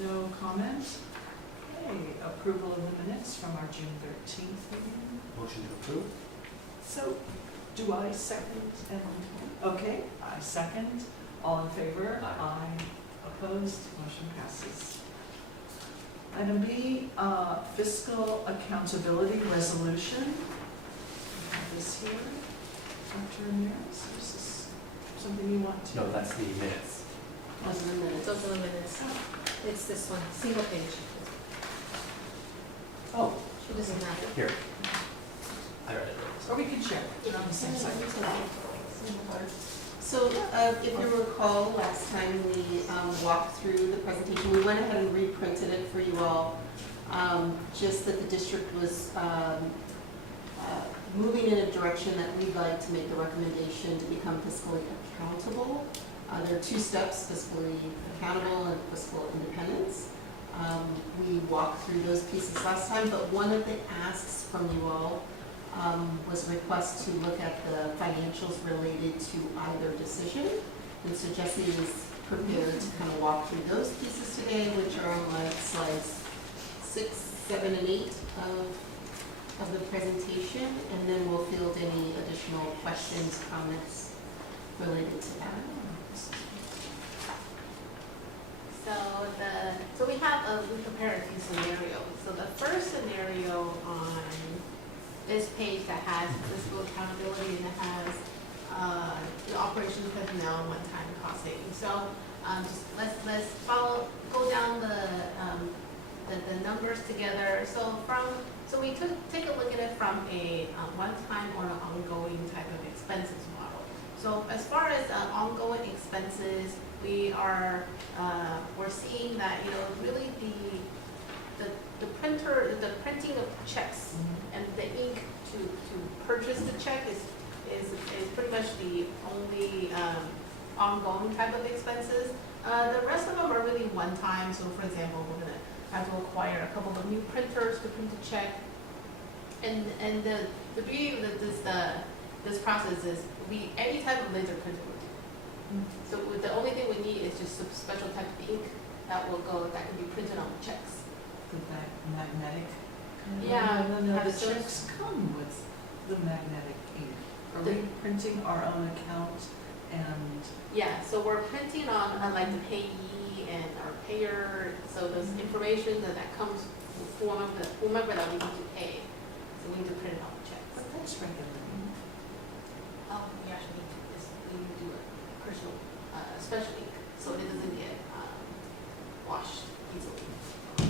No comment? Okay, approval of the minutes from our June 13th meeting. Motion to approve? So, do I second? Okay, I second. All in favor? Aye. Opposed? Motion passes. Item B, fiscal accountability resolution. We have this here. Dr. Ramirez, is this something you want to? No, that's the minutes. Those are the minutes. Those are the minutes. It's this one, single page. Oh, She doesn't have it. here. I read it. Or we could share it on the same side. So if you recall, last time we walked through the presentation, we went ahead and reprinted it for you all. Just that the district was moving in a direction that we'd like to make the recommendation to become fiscally accountable. There are two steps, fiscally accountable and fiscal independence. We walked through those pieces last time, but one of the asks from you all was a request to look at the financials related to either decision. And so Jesse is prepared to kind of walk through those pieces today, which are on like slides 6, 7, and 8 of the presentation. And then we'll field any additional questions, comments related to that. So we prepared a few scenarios. So the first scenario on this page that has fiscal accountability and it has the operations personnel and one-time cost savings. So just let's go down the numbers together. So we take a look at it from a one-time or an ongoing type of expenses model. So as far as ongoing expenses, we're seeing that really the printing of checks and the ink to purchase the check is pretty much the only ongoing type of expenses. The rest of them are really one time. So for example, we're gonna have to acquire a couple of new printers to print a check. And the beauty of this process is any type of laser printer will do. So the only thing we need is just some special type of ink that can be printed on the checks. The magnetic kind of? Yeah. No, the checks come with the magnetic ink. Are we printing our own account and? Yeah, so we're printing on like the payee and our payer, so there's information that comes from whomever that we need to pay. So we need to print it on the checks. But that's regular. We actually need to do a personal, special ink, so it doesn't get washed easily. So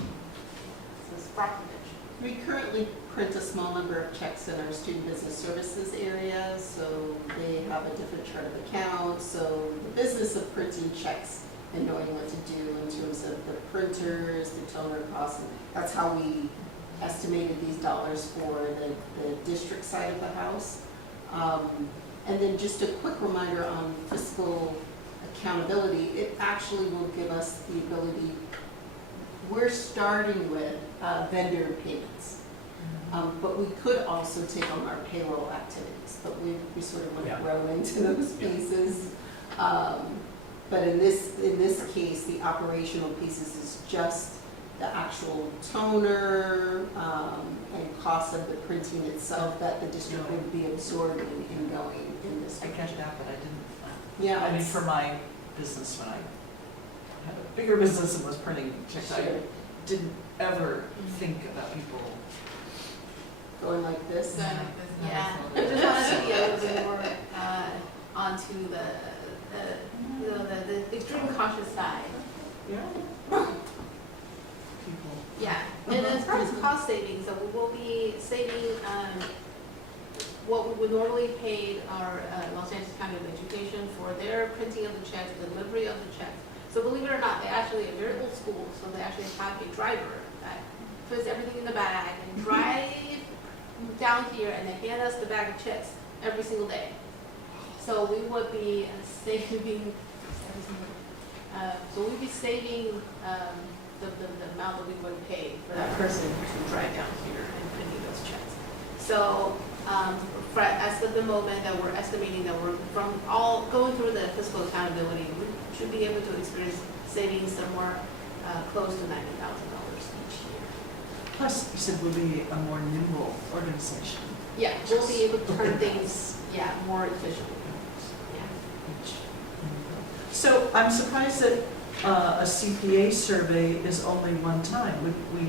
it's fraud prevention. We currently print a small number of checks in our student business services area, so they have a different chart of accounts. So the business of printing checks and knowing what to do in terms of the printers, the toner costs, and that's how we estimated these dollars for the district side of the house. And then just a quick reminder on fiscal accountability, it actually will give us the ability, we're starting with vendor payments, but we could also take on our payroll activities, but we sort of want to grow into those pieces. But in this case, the operational pieces is just the actual toner and cost of the printing itself that the district would be absorbing and going in this. I get that, but I didn't. Yeah, I mean, for my business, when I had a bigger business and was printing checks, I didn't ever think about people. going like this. So, yeah, I just wanted to be a little bit more onto the extreme cautious side. Yeah. People. Yeah, and as far as cost savings, so we will be saving what we would normally pay our Los Angeles County of Education for their printing of the checks, delivery of the checks. So believe it or not, they actually, a very old school, so they actually have a driver that puts everything in the bag and drive down here and they hand us the bag of checks every single day. So we would be saving, the amount that we would pay for that person to drive down here and printing those checks. So as of the moment that we're estimating that we're from all going through the fiscal accountability, we should be able to experience savings somewhere close to $90,000 each year. Plus, you said we'll be a more nimble organization. Yeah, we'll be able to turn things, more efficiently. Yeah. So I'm surprised that a CPA survey is only one time. Would we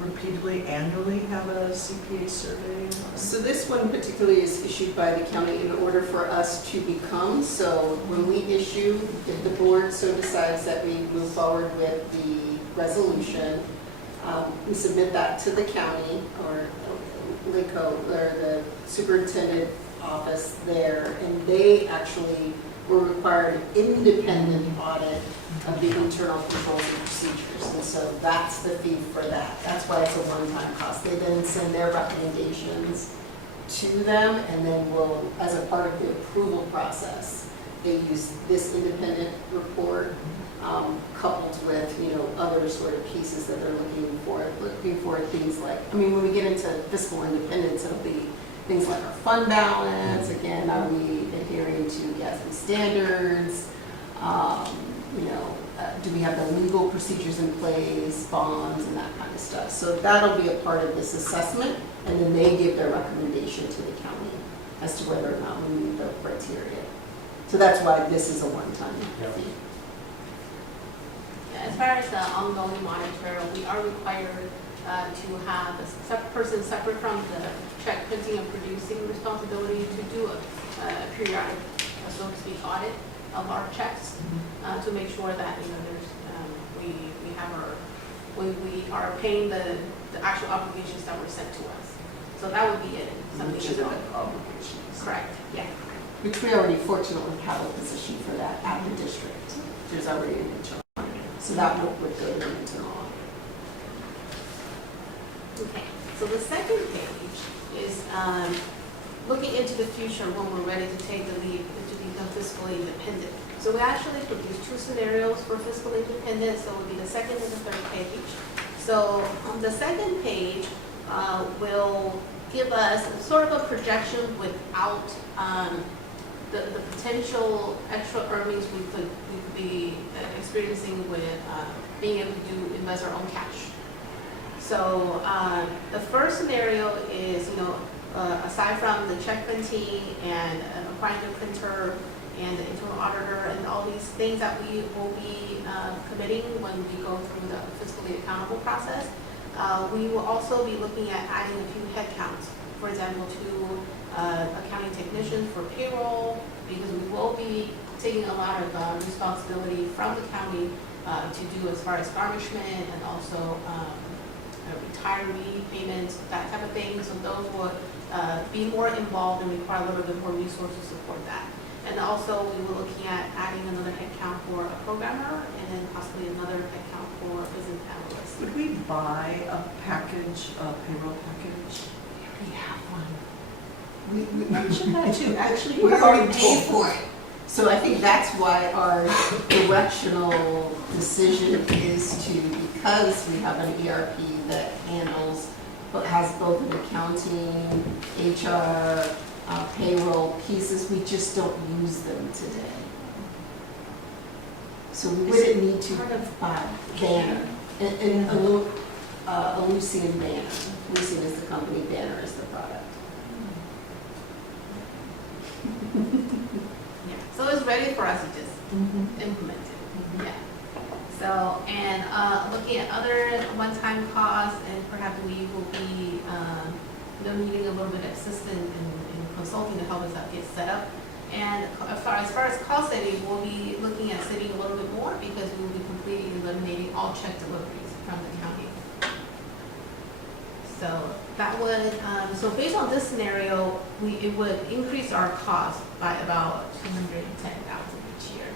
repeatedly, annually have a CPA survey? So this one particularly is issued by the county in order for us to become. So when we issue, if the board so decides that we move forward with the resolution, we submit that to the county or LICO, or the superintendent office there, and they actually were required an independent audit of the internal controls and procedures. And so that's the fee for that. That's why it's a one-time cost. They then send their recommendations to them, and then will, as a part of the approval process, they use this independent report coupled with, other sort of pieces that they're looking for things like, when we get into fiscal independence, it'll be things like our fund balance, again, are we adhering to GASB standards? Do we have the legal procedures in place, bonds and that kind of stuff? So that'll be a part of this assessment, and then they give their recommendation to the county as to whether or not we meet the criteria. So that's why this is a one-time fee. As far as the ongoing monitor, we are required to have a person separate from the check printing and producing responsibility to do a periodic, so to speak, audit of our checks to make sure that there's we are paying the actual obligations that were sent to us. So that would be it. Legitimate obligations. Correct. Yeah. Which we already fortunately have a position for that at the district. There's already an internal. So that would go to the internal audit. Okay, so the second page is looking into the future when we're ready to take the leap to become fiscally independent. So we actually produced two scenarios for fiscal independence, so it will be the second and the third page. So on the second page will give us sort of a projection without the potential extra earnings we could be experiencing with being able to invest our own cash. So the first scenario is, aside from the check printing and acquiring the printer and the internal auditor and all these things that we will be committing when we go through the fiscally accountable process, we will also be looking at adding a few headcounts. For example, two accounting technicians for payroll, because we will be taking a lot of responsibility from the county to do as far as garnishment and also retiree payments, that type of thing. So those would be more involved and require a little bit more resources to support that. And also we were looking at adding another headcount for a programmer and then possibly another headcount for a business analyst. Would we buy a package, a payroll package? We have one. We mentioned that too. Actually, we already paid for it. So I think that's why our directional decision is to, because we have an ERP that handles, but has both an accounting, HR, payroll pieces, we just don't use them today. So we wouldn't need to buy Banner. And a Lucian Banner. Lucian is the company, Banner is the product. Yeah. So it's ready for us to just implement it. Yeah. So, and looking at other one-time costs, and perhaps we will be needing a little bit of assistance in consulting to help us get set up. And as far as cost saving, we'll be looking at saving a little bit more because we will be completely eliminating all check deliveries from the county. So that would, so based on this scenario, it would increase our cost by about $210,000 each year.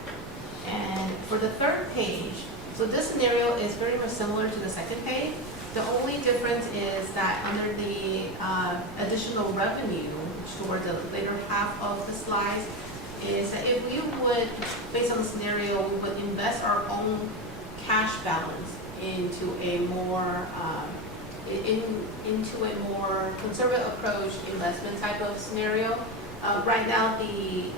And for the third page, so this scenario is very much similar to the second page. The only difference is that under the additional revenue, toward the later half of the slides, is that if we would, based on the scenario, we would invest our own cash balance into a more into a more conservative approach investment type of scenario. Right now, the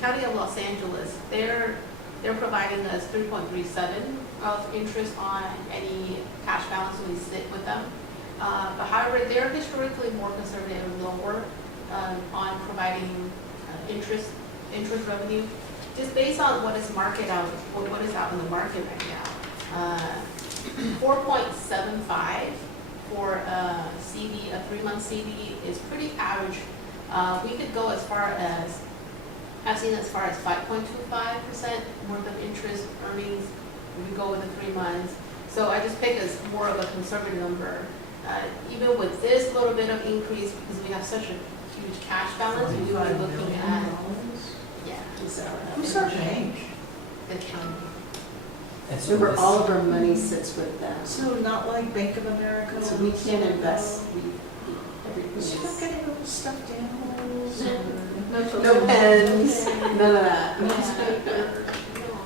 County of Los Angeles, their they're providing us 3.37 of interest on any cash balance when we sit with them. But however, they're historically more conservative and lower on providing interest revenue, just based on what is market out, what is out in the market right now. 4.75 for a CD, a 3-month CD is pretty average. We could go as far as, I've seen as far as 5.25% worth of interest earnings if we go with the 3 months. So I just picked as more of a conservative number. Even with this little bit of increase, because we have such a huge cash balance, we would be looking at, yeah. Who's our bank? The county. And so Remember, this- all of our money sits with them, So not like Bank of America? so we can't invest, everything So you're not is. getting little stuffed animals or? No pens, none of that. Yeah.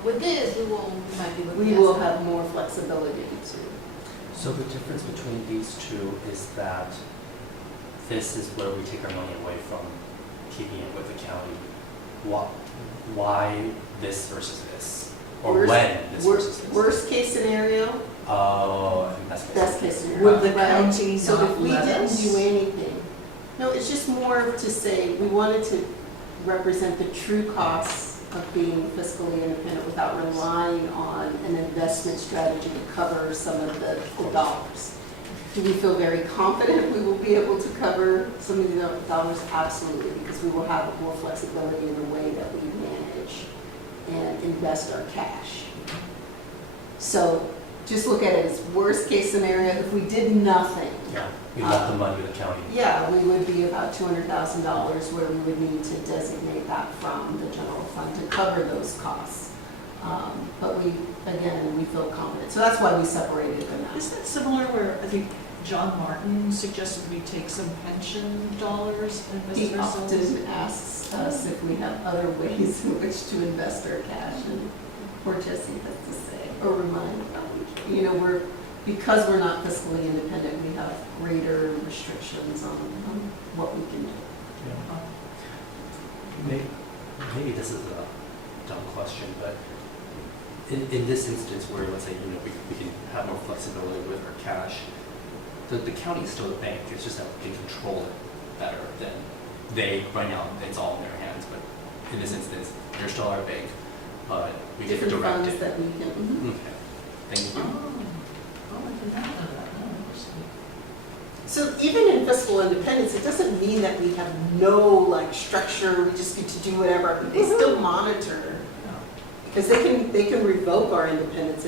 With this, we might be looking We at will some- have more flexibility to. So the difference between these two is that this is where we take our money away from keeping it with the county. Why this versus this? Or Worst- when this versus this? Worst case scenario, Oh, I think that's best case scenario. Would the Right. county So if not we let didn't us? do anything, no, it's just more to say, we wanted to represent the true costs of being fiscally independent without relying on an investment strategy to cover some of the dollars. Do we feel very confident we will be able to cover some of the dollars? Absolutely, because we will have more flexibility in the way that we manage and invest our cash. So just look at it as worst case scenario, if we did nothing, Yeah, we left the money with the county. yeah, we would be about $200,000 where we would need to designate that from the general fund to cover those costs. But we, again, we feel confident, so that's why we separated them out. Isn't that similar where I think John Martin suggested we take some pension dollars and He invest ourselves? often asks us if we have other ways in which to invest our cash, and poor Jesse has to say, or remind, you know, because we're not fiscally independent, we have greater restrictions on what we can do. Maybe this is a dumb question, but in this instance where, let's say, you know, we can have more flexibility with our cash, the county is still a bank, it's just that we can control it better than right now, it's all in their hands, but in this instance, they're still our bank, but we can Different direct funds it. that we can. Okay, thank you. Oh, I did not know that. Oh, interesting. So even in fiscal independence, it doesn't mean that we have no like structure, we just get to do whatever. They still monitor, because they can revoke our independence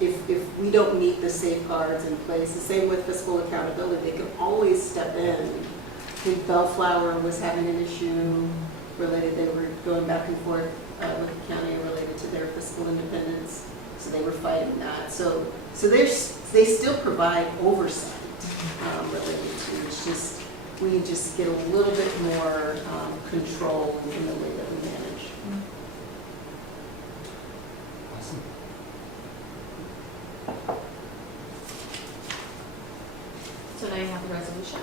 if we don't meet the safeguards in place. The same with fiscal accountability, they can always step in. I think Bellflower was having an issue related, they were going back and forth with the county related to their fiscal independence, so they were fighting that. So they still provide oversight related to, it's just, we just get a little bit more control in the way that we manage. Awesome. So now you have the resolution?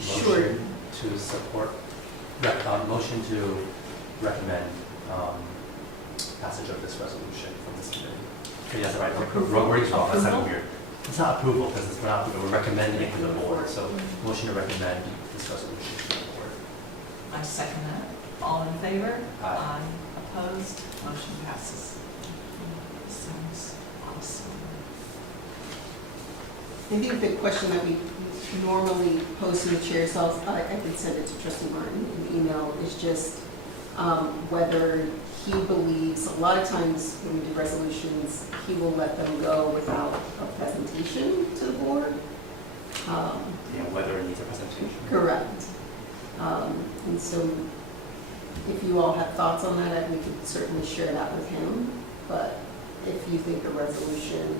Sure. Motion to support, motion to recommend passage of this resolution from this committee. Okay, that's right, wording's wrong, that sounded weird. It's not approval, because it's not approval, we're recommending it to the board, so motion to recommend this resolution to the board. I second that. All in favor? Aye. Opposed? Motion passes. Sounds awesome. I think the question that we normally pose to the chair, so I can send it to trustee Martin in email, is just whether he believes, a lot of times when we do resolutions, he will let them go without a presentation to the board. Yeah, whether it needs a presentation. Correct. And so if you all have thoughts on that, we could certainly share that with him. But if you think a resolution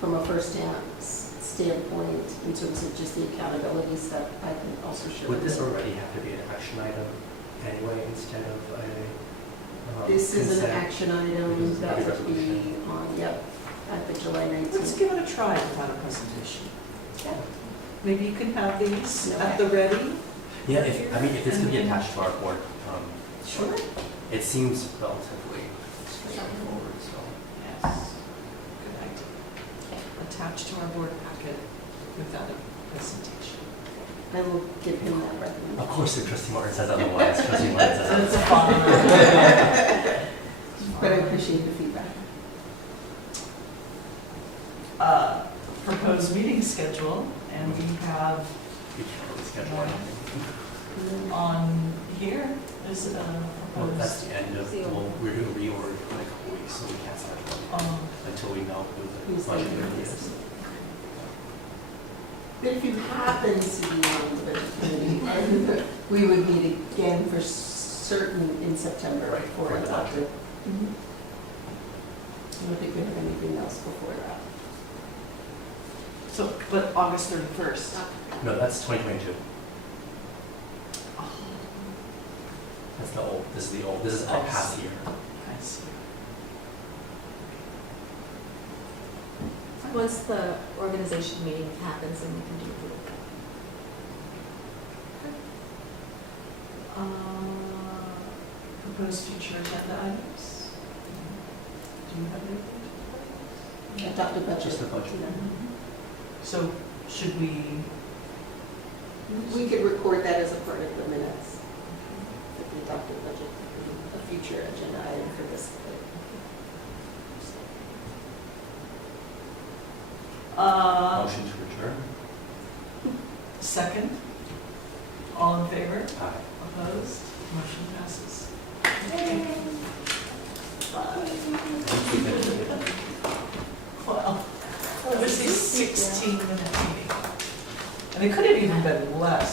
from a first standpoint, in terms of just the accountability stuff, I can also share. Would with this him. already have to be an action item anyway, instead of a This is an consent? action item Because that it's a would be resolution. on, yep, at the July 19th. Let's give it a try without a presentation. Yeah. Maybe you can have these No. at the ready. Yeah, if this could be attached to our board, Sure. it seems relatively straightforward. attached to our board packet without a presentation. I will give him that recommendation. Of course, if Trustee Martin says otherwise, Trustee Martin says That's otherwise. fine. But I appreciate the feedback. Proposed meeting schedule, and we have We can't really schedule anything. on here, is it a Well, that's proposed? the end of, well, we're doing reorg in a couple weeks, so we can't start until we know who the Who's budget the- committee is. But if you happen to be on the budget committee, and we would meet again for certain in September Right, for for the the budget. I don't think we have anything else before that. So, but August 31st. No, that's 2022. That's the old, this is the old, this is our Oh, past year. I see. Once the organization meeting happens, then we can do it. Proposed future agenda items? Do you have anything to Adopt a budget. Just the budget. So should we, We could record that as a part of the minutes. That the adopted budget, a future agenda item for this. Motion to return? second? All in favor? Aye. Opposed? Motion passes. Well, it was a 16-minute meeting. And it could have even been less.